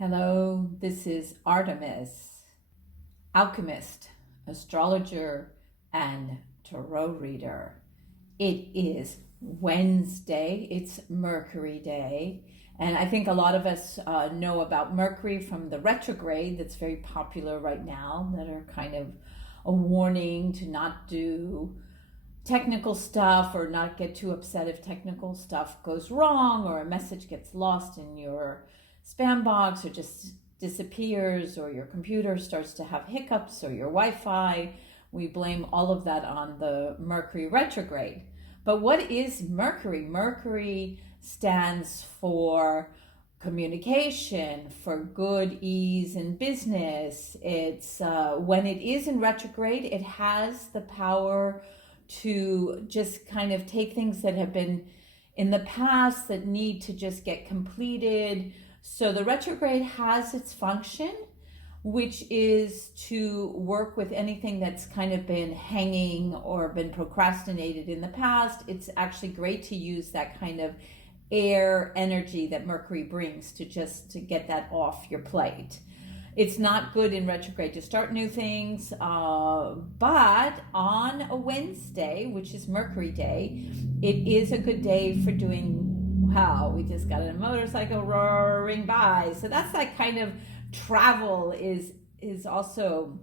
Hello, this is Artemis, Alchemist, Astrologer, and Tarot Reader. It is Wednesday, it's Mercury Day, and I think a lot of us know about Mercury from the retrograde that's very popular right now, that are kind of a warning to not do technical stuff or not get too upset if technical stuff goes wrong or a message gets lost in your spam box or just disappears or your computer starts to have hiccups or your Wi-Fi. We blame all of that on the Mercury retrograde. But what is Mercury? Mercury stands for communication, for good ease in business. It's when it is in retrograde, it has the power to just kind of take things that have been in the past that need to just get completed. So the retrograde has its function, which is to work with anything that's kind of been hanging or been procrastinated in the past. It's actually great to use that kind of air energy that Mercury brings to get that off your plate. It's not good in retrograde to start new things, but on a Wednesday, which is Mercury Day, it is a good day for doing, wow, we just got a motorcycle roaring by. So that's that kind of travel is also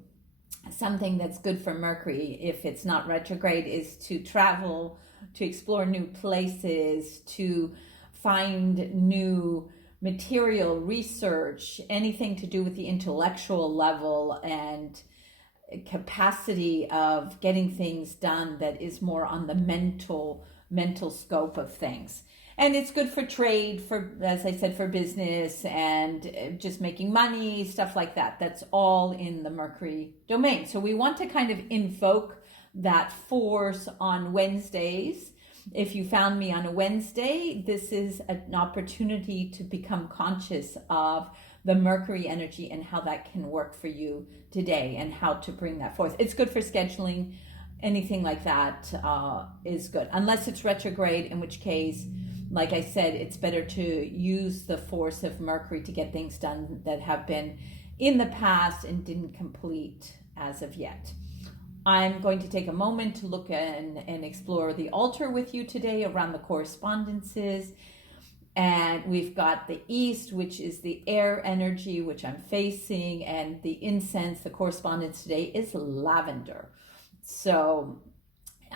something that's good for Mercury if it's not retrograde, is to travel, to explore new places, to find new material, research, anything to do with the intellectual level and capacity of getting things done that is more on the mental scope of things. And it's good for trade, for, as I said, for business and just making money, stuff like that. That's all in the Mercury domain. So we want to kind of invoke that force on Wednesdays. If you found me on a Wednesday, this is an opportunity to become conscious of the Mercury energy and how that can work for you today and how to bring that forth. It's good for scheduling. Anything like that is good, unless it's retrograde, in which case, like I said, it's better to use the force of Mercury to get things done that have been in the past and didn't complete as of yet. I'm going to take a moment to look and explore the altar with you today around the correspondences. And we've got the east, which is the air energy, which I'm facing, and the incense, the correspondence today is lavender. So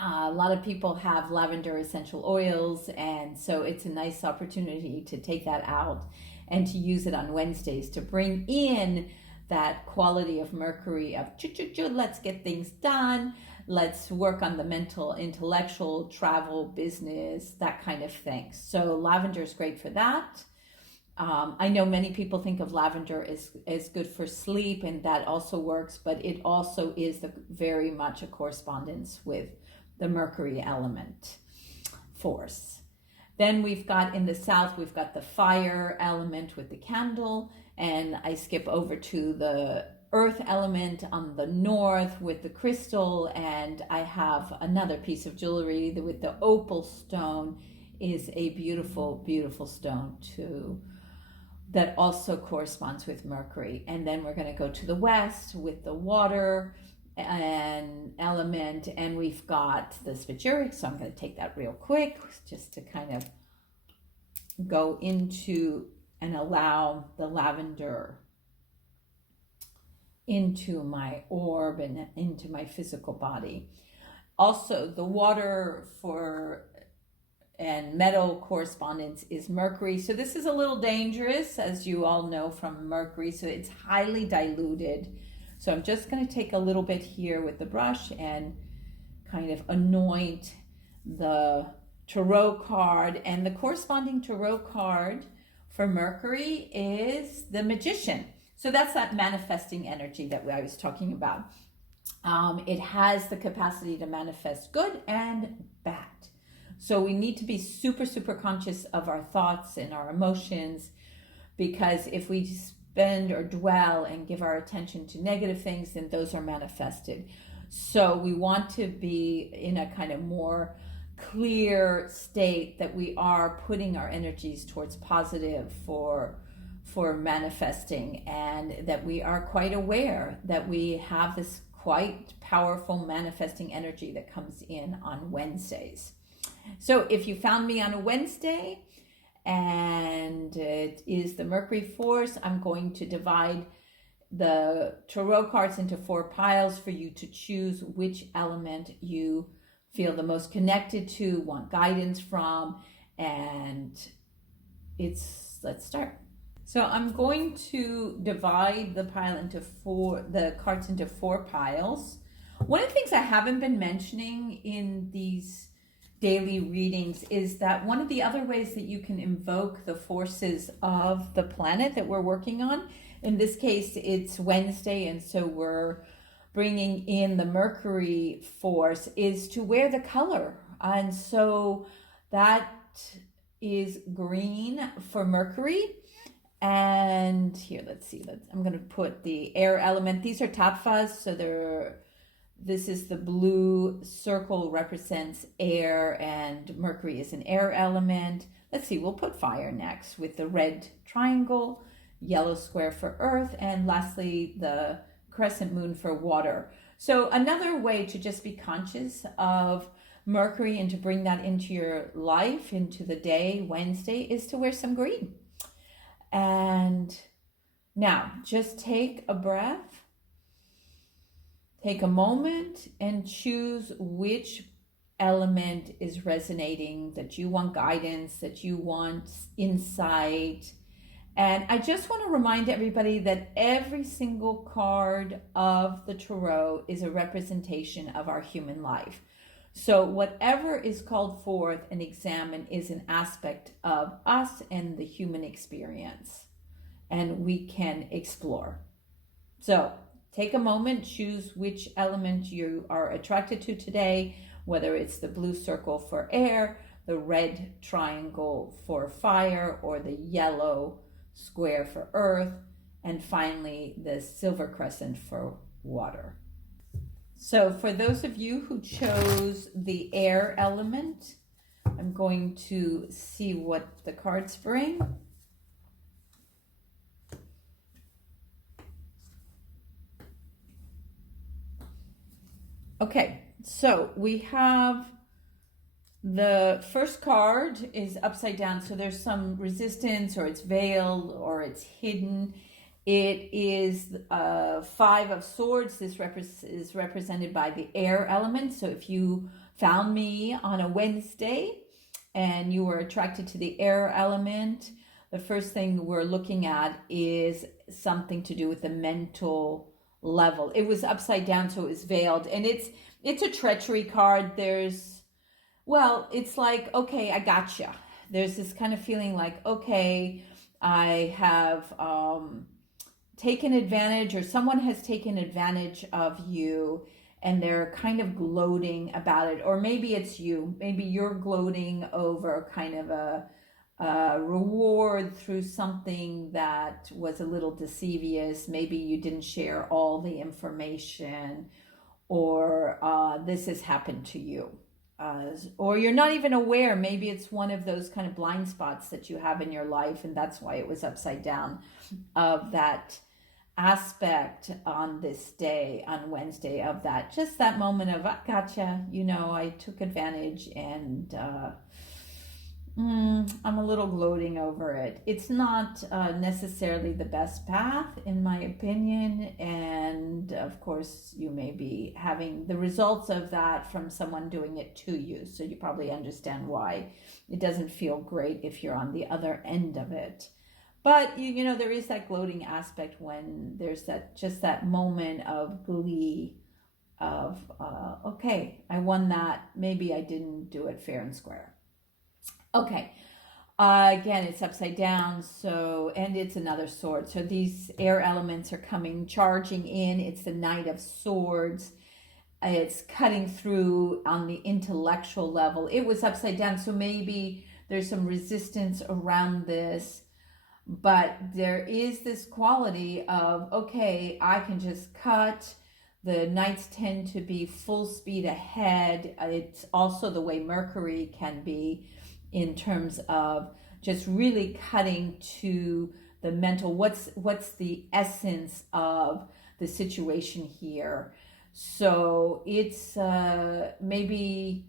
a lot of people have lavender essential oils, and so it's a nice opportunity to take that out and to use it on Wednesdays to bring in that quality of Mercury of let's get things done, let's work on the mental, intellectual, travel, business, that kind of thing. So lavender is great for that. I know many people think of lavender as good for sleep, and that also works, but it also is very much a correspondence with the Mercury element force. Then we've got in the south, we've got the fire element with the candle, and I skip over to the earth element on the north with the crystal, and I have another piece of jewelry with the opal stone. Is a beautiful, beautiful stone too, that also corresponds with Mercury. And then we're going to go to the west with the water and element, and we've got the spagyric, so I'm going to take that real quick just to kind of go into and allow the lavender into my orb and into my physical body. Also, the water for and metal correspondence is Mercury. So this is a little dangerous, as you all know from Mercury, so it's highly diluted. So I'm just going to take a little bit here with the brush and kind of anoint the tarot card. And the corresponding tarot card for Mercury is the Magician. So that's that manifesting energy that I was talking about. It has the capacity to manifest good and bad. So we need to be super, super conscious of our thoughts and our emotions, because if we spend or dwell and give our attention to negative things, then those are manifested. So we want to be in a kind of more clear state that we are putting our energies towards positive for for manifesting, and that we are quite aware that we have this quite powerful manifesting energy that comes in on Wednesdays. So if you found me on a Wednesday and it is the Mercury force, I'm going to divide the tarot cards into 4 piles for you to choose which element you feel the most connected to, want guidance from, and let's start. So I'm going to divide the cards into 4 piles. One of the things I haven't been mentioning in these daily readings is that one of the other ways that you can invoke the forces of the planet that we're working on, in this case it's Wednesday, and so we're bringing in the Mercury force, is to wear the color. And so that is green for Mercury. And here, let's see, I'm going to put the air element. These are tattvas, so this is the blue circle represents air, and Mercury is an air element. Let's see, we'll put fire next with the red triangle, yellow square for earth, and lastly the crescent moon for water. So another way to just be conscious of Mercury and to bring that into your life, into the day, Wednesday, is to wear some green. And now just take a breath, take a moment, and choose which element is resonating, that you want guidance, that you want insight. And I just want to remind everybody that every single card of the tarot is a representation of our human life. So whatever is called forth and examined is an aspect of us and the human experience, and we can explore. So take a moment, choose which element you are attracted to today, whether it's the blue circle for air, the red triangle for fire, or the yellow square for earth, and finally the silver crescent for water. So for those of you who chose the air element, I'm going to see what the cards bring. Okay, so we have the first card is upside down, so there's some resistance, or it's veiled, or it's hidden. It is 5 of swords. This is represented by the air element. So if you found me on a Wednesday and you were attracted to the air element, the first thing we're looking at is something to do with the mental level. It was upside down, so it was veiled, and it's a treachery card. It's like, okay, I gotcha. There's this kind of feeling like, okay, I have taken advantage, or someone has taken advantage of you, and they're kind of gloating about it. Or maybe it's you. Maybe you're gloating over kind of a reward through something that was a little deceivious. Maybe you didn't share all the information, or this has happened to you. Or you're not even aware. Maybe it's one of those kind of blind spots that you have in your life, and that's why it was upside down, of that aspect on this day, on Wednesday, of that, just that moment of, gotcha, I took advantage, and I'm a little gloating over it. It's not necessarily the best path, in my opinion, and of course you may be having the results of that from someone doing it to you, so you probably understand why it doesn't feel great if you're on the other end of it. But there is that gloating aspect when there's that moment of glee of okay, I won that, maybe I didn't do it fair and square. Okay, again, it's upside down, and it's another sword. So these air elements are charging in. It's the Knight of Swords. It's cutting through on the intellectual level. It was upside down, so maybe there's some resistance around this. But there is this quality of, okay, I can just cut. The knights tend to be full speed ahead. It's also the way Mercury can be, in terms of just really cutting to the mental, what's the essence of the situation here. So it's maybe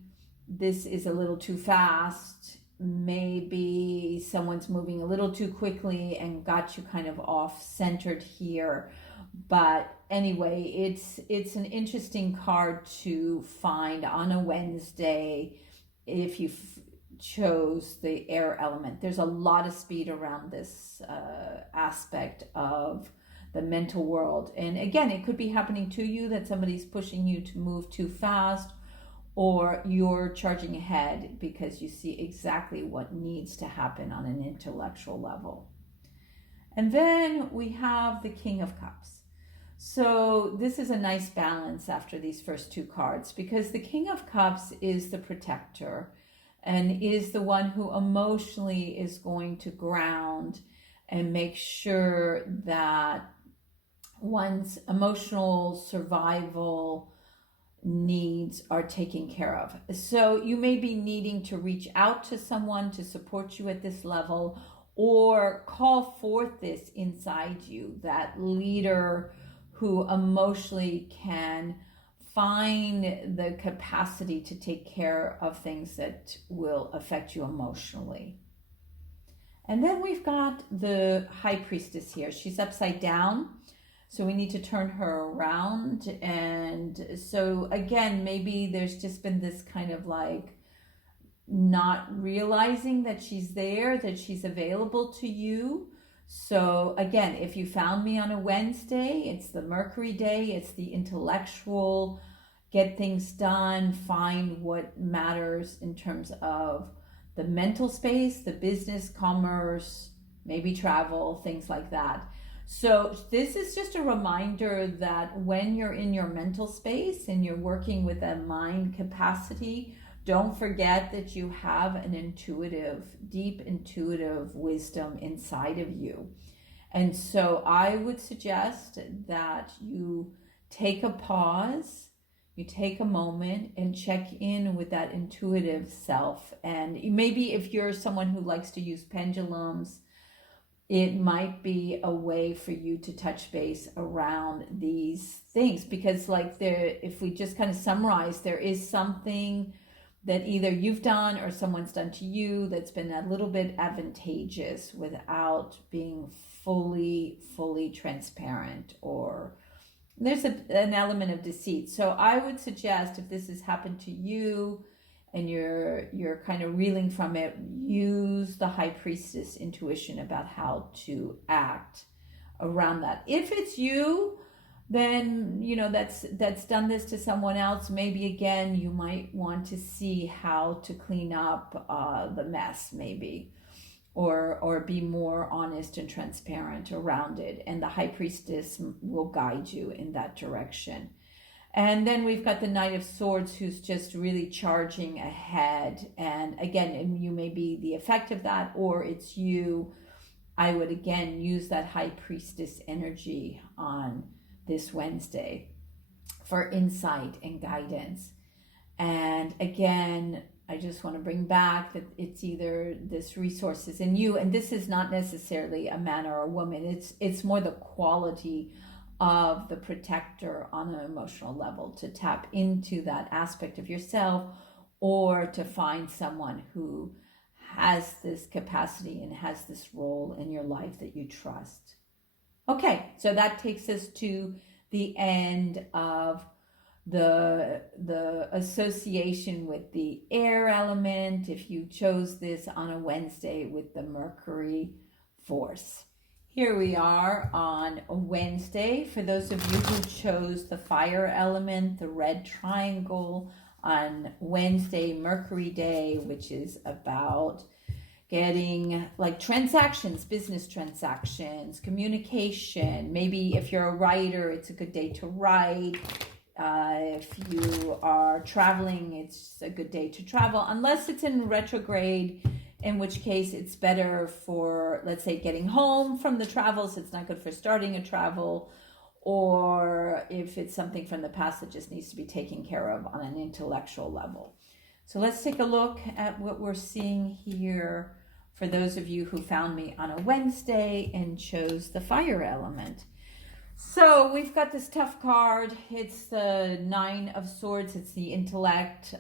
this is a little too fast. Maybe someone's moving a little too quickly and got you kind of off centered here. But anyway, it's an interesting card to find on a Wednesday if you chose the air element. There's a lot of speed around this aspect of the mental world. And again, it could be happening to you that somebody's pushing you to move too fast, or you're charging ahead because you see exactly what needs to happen on an intellectual level. And then we have the King of Cups. So this is a nice balance after these first two cards, because the King of Cups is the protector and is the one who emotionally is going to ground and make sure that one's emotional survival needs are taken care of. So you may be needing to reach out to someone to support you at this level, or call forth this inside you, that leader who emotionally can find the capacity to take care of things that will affect you emotionally. And then we've got the High Priestess here. She's upside down, so we need to turn her around. And so again, maybe there's just been this kind of like not realizing that she's there, that she's available to you. So again, if you found me on a Wednesday, it's the Mercury day, it's the intellectual, get things done, find what matters in terms of the mental space, the business, commerce, maybe travel, things like that. So this is just a reminder that when you're in your mental space and you're working with a mind capacity, don't forget that you have an intuitive, deep intuitive wisdom inside of you. And so I would suggest that you take a pause, you take a moment and check in with that intuitive self. And maybe if you're someone who likes to use pendulums, it might be a way for you to touch base around these things. Because like if we just kind of summarize, there is something that either you've done or someone's done to you that's been a little bit advantageous without being fully transparent, or there's an element of deceit. So I would suggest, if this has happened to you and you're kind of reeling from it, use the High Priestess intuition about how to act around that. If it's you, then that's done this to someone else. Maybe again you might want to see how to clean up the mess, maybe, or be more honest and transparent around it, and the High Priestess will guide you in that direction. And then we've got the Knight of Swords, who's just really charging ahead. And again, you may be the effect of that, or it's you. I would again use that High Priestess energy on this Wednesday for insight and guidance. And again, I just want to bring back that it's either this resource is in you, and this is not necessarily a man or a woman. It's more the quality of the protector on an emotional level, to tap into that aspect of yourself, or to find someone who has this capacity and has this role in your life that you trust. Okay, so that takes us to the end of the association with the air element, if you chose this on a Wednesday with the Mercury force. Here we are on a Wednesday. For those of you who chose the fire element, the red triangle on Wednesday, Mercury day, which is about getting like transactions, business transactions, communication. Maybe if you're a writer, it's a good day to write. If you are traveling, it's a good day to travel, unless it's in retrograde, in which case it's better for, let's say, getting home from the travels. It's not good for starting a travel, or if it's something from the past that just needs to be taken care of on an intellectual level. So let's take a look at what we're seeing here for those of you who found me on a Wednesday and chose the fire element. So we've got this tough card. It's the Nine of Swords. It's the intellect,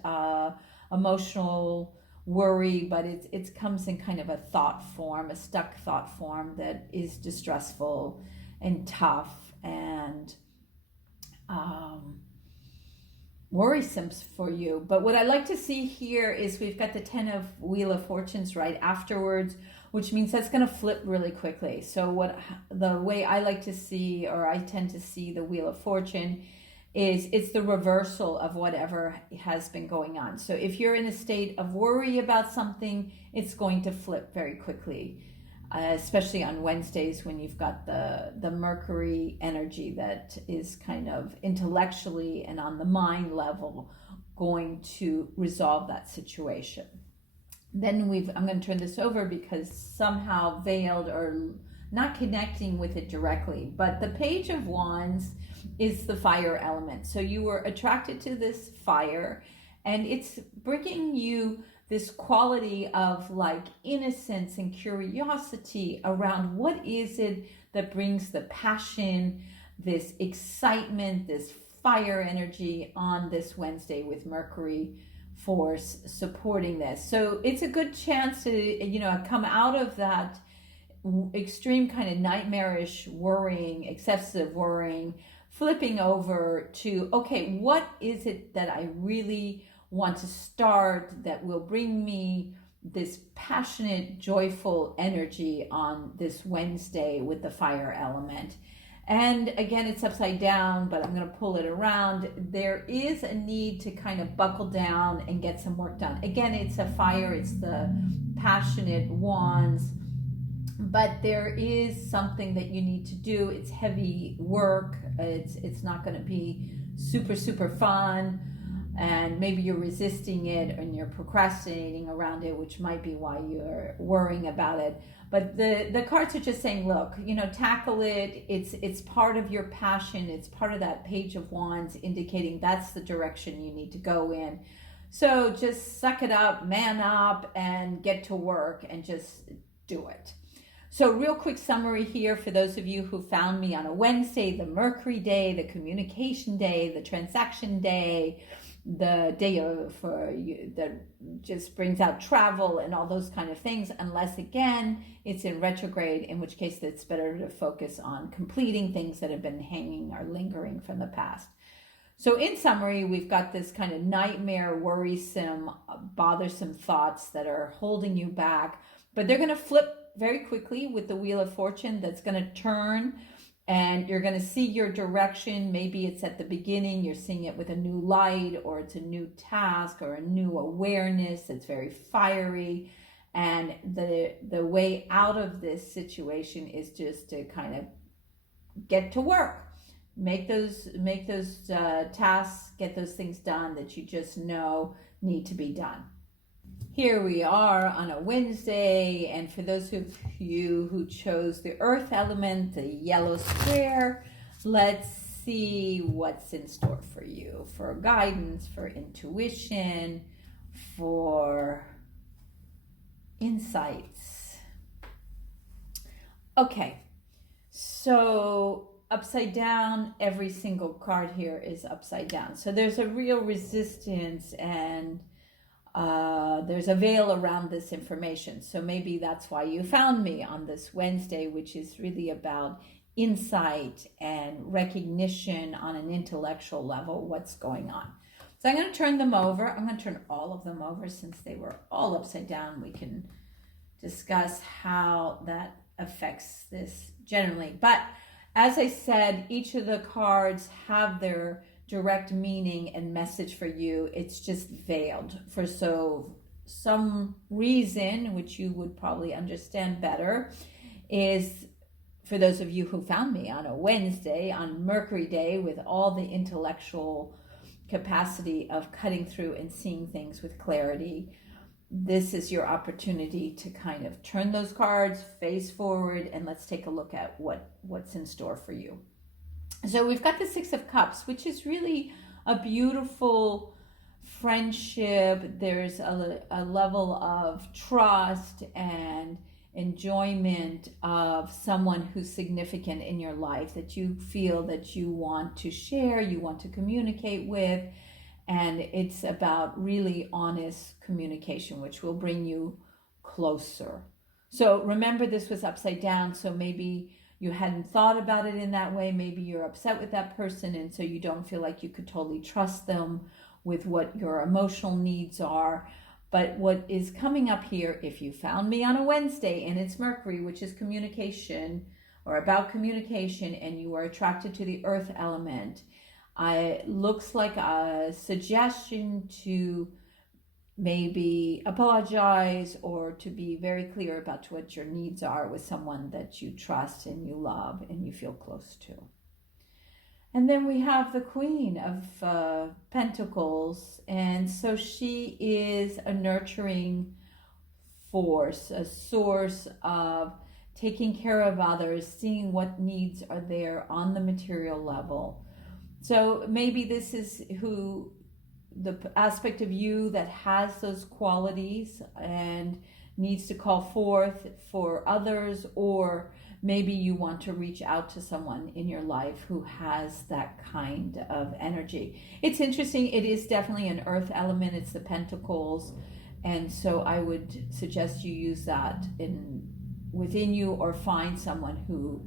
emotional worry, but it comes in kind of a thought form, a stuck thought form that is distressful and tough and worrisome for you. But what I like to see here is we've got the 10 of Wheel of Fortunes right afterwards, which means that's going to flip really quickly. So the way I like to see, or I tend to see the Wheel of Fortune, is it's the reversal of whatever has been going on. So if you're in a state of worry about something, it's going to flip very quickly, especially on Wednesdays when you've got the Mercury energy that is kind of intellectually and on the mind level going to resolve that situation. Then I'm going to turn this over because somehow veiled or not connecting with it directly. But the Page of Wands is the fire element. So you were attracted to this fire, and it's bringing you this quality of like innocence and curiosity around what is it that brings the passion, this excitement, this fire energy on this Wednesday with Mercury force supporting this. So it's a good chance to, come out of that extreme kind of nightmarish worrying, excessive worrying, flipping over to, okay, what is it that I really want to start that will bring me this passionate, joyful energy on this Wednesday with the fire element. And again, it's upside down, but I'm going to pull it around. There is a need to kind of buckle down and get some work done. Again, it's a fire, it's the passionate wands, but there is something that you need to do. It's heavy work. It's not going to be super, super fun. And maybe you're resisting it and you're procrastinating around it, which might be why you're worrying about it. But the cards are just saying, look, tackle it. It's part of your passion. It's part of that Page of Wands, indicating that's the direction you need to go in. So just suck it up, man up, and get to work and just do it. So real quick summary here for those of you who found me on a Wednesday: the Mercury day, the communication day, the transaction day, the day that just brings out travel and all those kind of things, unless again it's in retrograde, in which case it's better to focus on completing things that have been hanging or lingering from the past. So in summary, we've got this kind of nightmare, worrisome, bothersome thoughts that are holding you back, but they're going to flip very quickly with the Wheel of Fortune. That's going to turn, and you're going to see your direction. Maybe it's at the beginning, you're seeing it with a new light, or it's a new task or a new awareness that's very fiery. And the way out of this situation is just to kind of get to work, make those tasks, get those things done that you just know need to be done. Here we are on a Wednesday, and for those of you who chose the earth element, the yellow square, let's see what's in store for you, for guidance, for intuition, for insights. Okay, so upside down, every single card here is upside down. So there's a real resistance, and there's a veil around this information. So maybe that's why you found me on this Wednesday, which is really about insight and recognition on an intellectual level, what's going on. So I'm going to turn them over. I'm going to turn all of them over since they were all upside down. We can discuss how that affects this generally. But as I said, each of the cards have their direct meaning and message for you. It's just veiled for some reason, which you would probably understand better, is for those of you who found me on a Wednesday, on Mercury day, with all the intellectual capacity of cutting through and seeing things with clarity. This is your opportunity to kind of turn those cards face forward, and let's take a look at what's in store for you. So we've got the Six of Cups, which is really a beautiful friendship. There's a level of trust and enjoyment of someone who's significant in your life that you feel that you want to share, you want to communicate with. And it's about really honest communication, which will bring you closer. So remember, this was upside down, so maybe you hadn't thought about it in that way. Maybe you're upset with that person, and so you don't feel like you could totally trust them with what your emotional needs are. But what is coming up here, if you found me on a Wednesday and it's Mercury, which is communication or about communication, and you are attracted to the earth element, it looks like a suggestion to maybe apologize or to be very clear about what your needs are with someone that you trust and you love and you feel close to. And then we have the Queen of Pentacles, and so she is a nurturing force, a source of taking care of others, seeing what needs are there on the material level. So maybe this is the aspect of you that has those qualities and needs to call forth for others, or maybe you want to reach out to someone in your life who has that kind of energy. It's interesting. It is definitely an earth element. It's the Pentacles. And so I would suggest you use that within you, or find someone who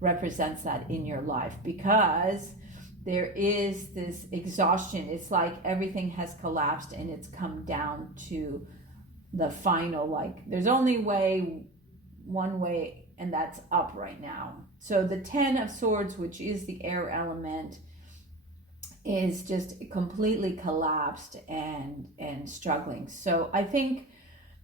represents that in your life, because there is this exhaustion. It's like everything has collapsed and it's come down to the final, like there's only one way, and that's up right now. So the 10 of Swords, which is the air element, is just completely collapsed and struggling. So I think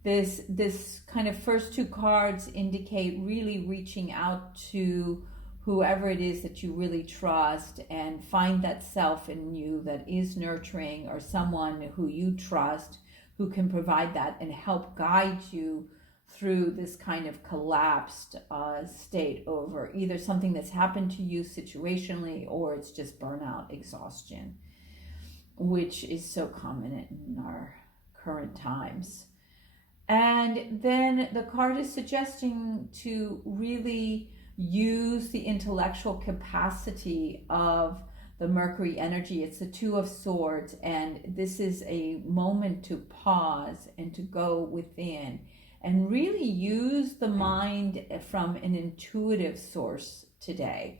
this kind of first two cards indicate really reaching out to whoever it is that you really trust, and find that self in you that is nurturing, or someone who you trust who can provide that and help guide you through this kind of collapsed state over either something that's happened to you situationally, or it's just burnout, exhaustion, which is so common in our current times. And then the card is suggesting to really use the intellectual capacity of the Mercury energy. It's the Two of Swords, and this is a moment to pause and to go within and really use the mind from an intuitive source today.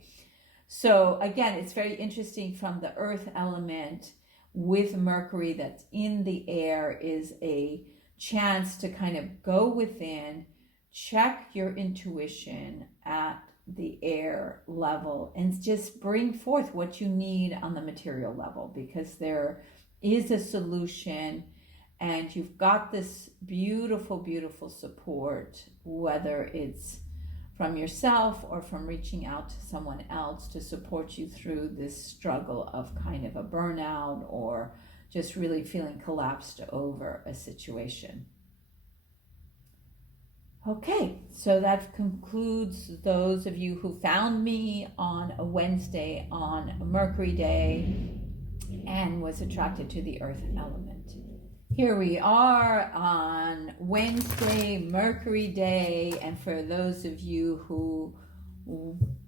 So again, it's very interesting, from the earth element with Mercury that's in the air is a chance to kind of go within, check your intuition at the air level, and just bring forth what you need on the material level, because there is a solution, and you've got this beautiful, beautiful support, whether it's from yourself or from reaching out to someone else to support you through this struggle of kind of a burnout, or just really feeling collapsed over a situation. Okay, so that concludes those of you who found me on a Wednesday on a Mercury day and was attracted to the earth element. Here we are on Wednesday, Mercury day, and for those of you who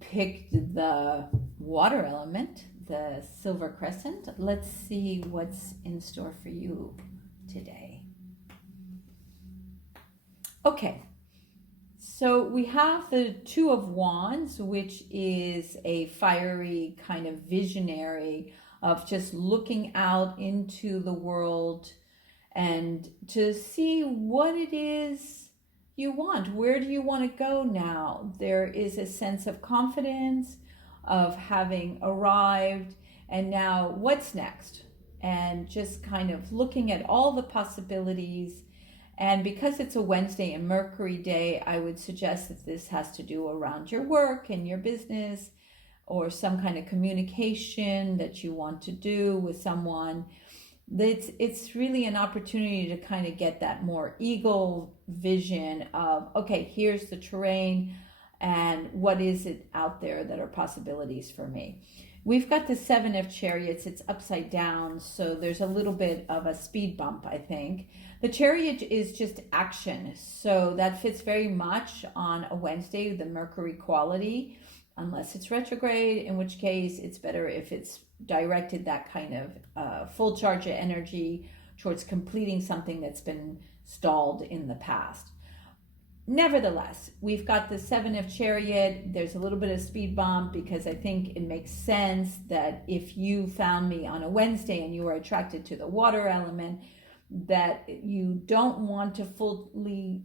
picked the water element, the silver crescent, let's see what's in store for you today. Okay. So we have the Two of Wands, which is a fiery kind of visionary of just looking out into the world and to see what it is you want. Where do you want to go now? There is a sense of confidence, of having arrived, and now what's next? And just kind of looking at all the possibilities. And because it's a Wednesday and Mercury day, I would suggest that this has to do around your work and your business, or some kind of communication that you want to do with someone. It's really an opportunity to kind of get that more eagle vision of, okay, here's the terrain, and what is it out there that are possibilities for me. We've got the Seven of Chariots. It's upside down, so there's a little bit of a speed bump, I think. The Chariot is just action, so that fits very much on a Wednesday, the Mercury quality, unless it's retrograde, in which case it's better if it's directed that kind of full charge of energy towards completing something that's been stalled in the past. Nevertheless, we've got the Seven of Chariot. There's a little bit of speed bump because I think it makes sense that if you found me on a Wednesday and you were attracted to the water element, that you don't want to fully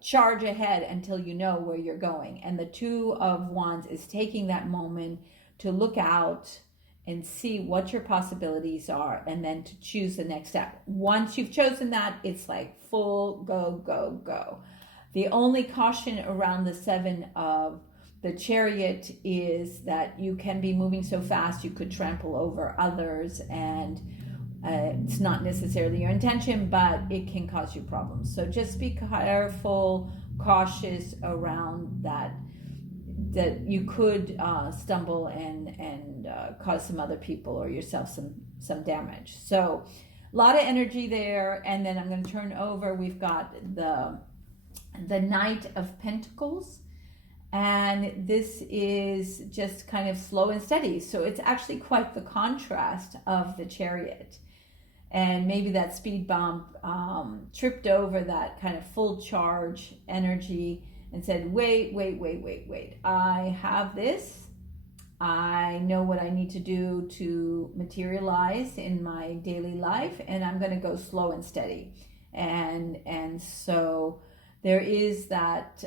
charge ahead until you know where you're going. And the Two of Wands is taking that moment to look out and see what your possibilities are, and then to choose the next step. Once you've chosen that, it's like full go, go, go. The only caution around the Seven of the Chariot is that you can be moving so fast you could trample over others, and it's not necessarily your intention, but it can cause you problems. So just be careful, cautious around that you could stumble and cause some other people or yourself some damage. So a lot of energy there. And then I'm going to turn over. We've got the Knight of Pentacles, and this is just kind of slow and steady. So it's actually quite the contrast of the Chariot. And maybe that speed bump tripped over that kind of full charge energy and said, wait, I have this. I know what I need to do to materialize in my daily life, and I'm going to go slow and steady. And so there is that,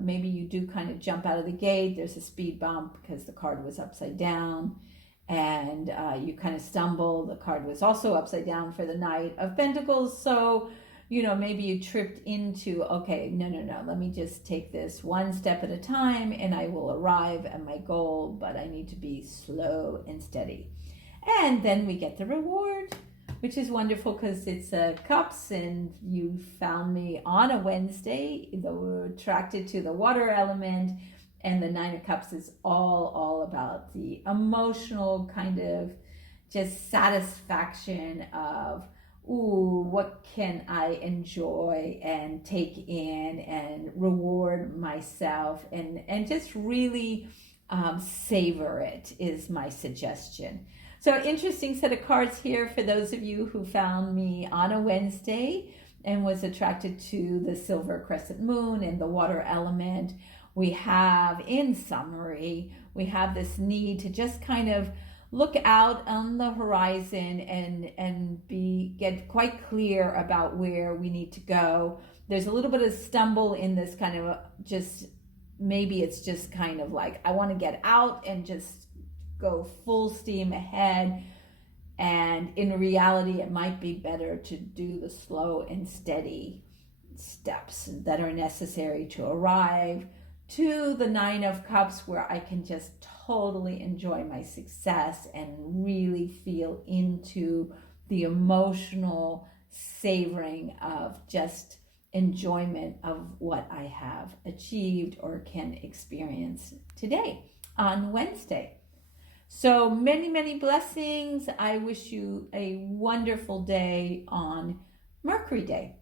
maybe you do kind of jump out of the gate. There's a speed bump because the card was upside down, and you kind of stumble. The card was also upside down for the Knight of Pentacles. So, maybe you tripped into, okay, no, let me just take this one step at a time and I will arrive at my goal, but I need to be slow and steady. And then we get the reward, which is wonderful because it's cups, and you found me on a Wednesday, attracted to the water element, and the Nine of Cups is all about the emotional kind of just satisfaction of, ooh, what can I enjoy and take in and reward myself and just really savor it is my suggestion. So interesting set of cards here for those of you who found me on a Wednesday and was attracted to the silver crescent moon and the water element. We have, in summary, we have this need to just kind of look out on the horizon and get quite clear about where we need to go. There's a little bit of stumble in this kind of maybe it's just kind of like, I want to get out and just go full steam ahead. And in reality, it might be better to do the slow and steady steps that are necessary to arrive to the Nine of Cups, where I can just totally enjoy my success and really feel into the emotional savoring of just enjoyment of what I have achieved or can experience today on Wednesday. So many blessings. I wish you a wonderful day on Mercury Day.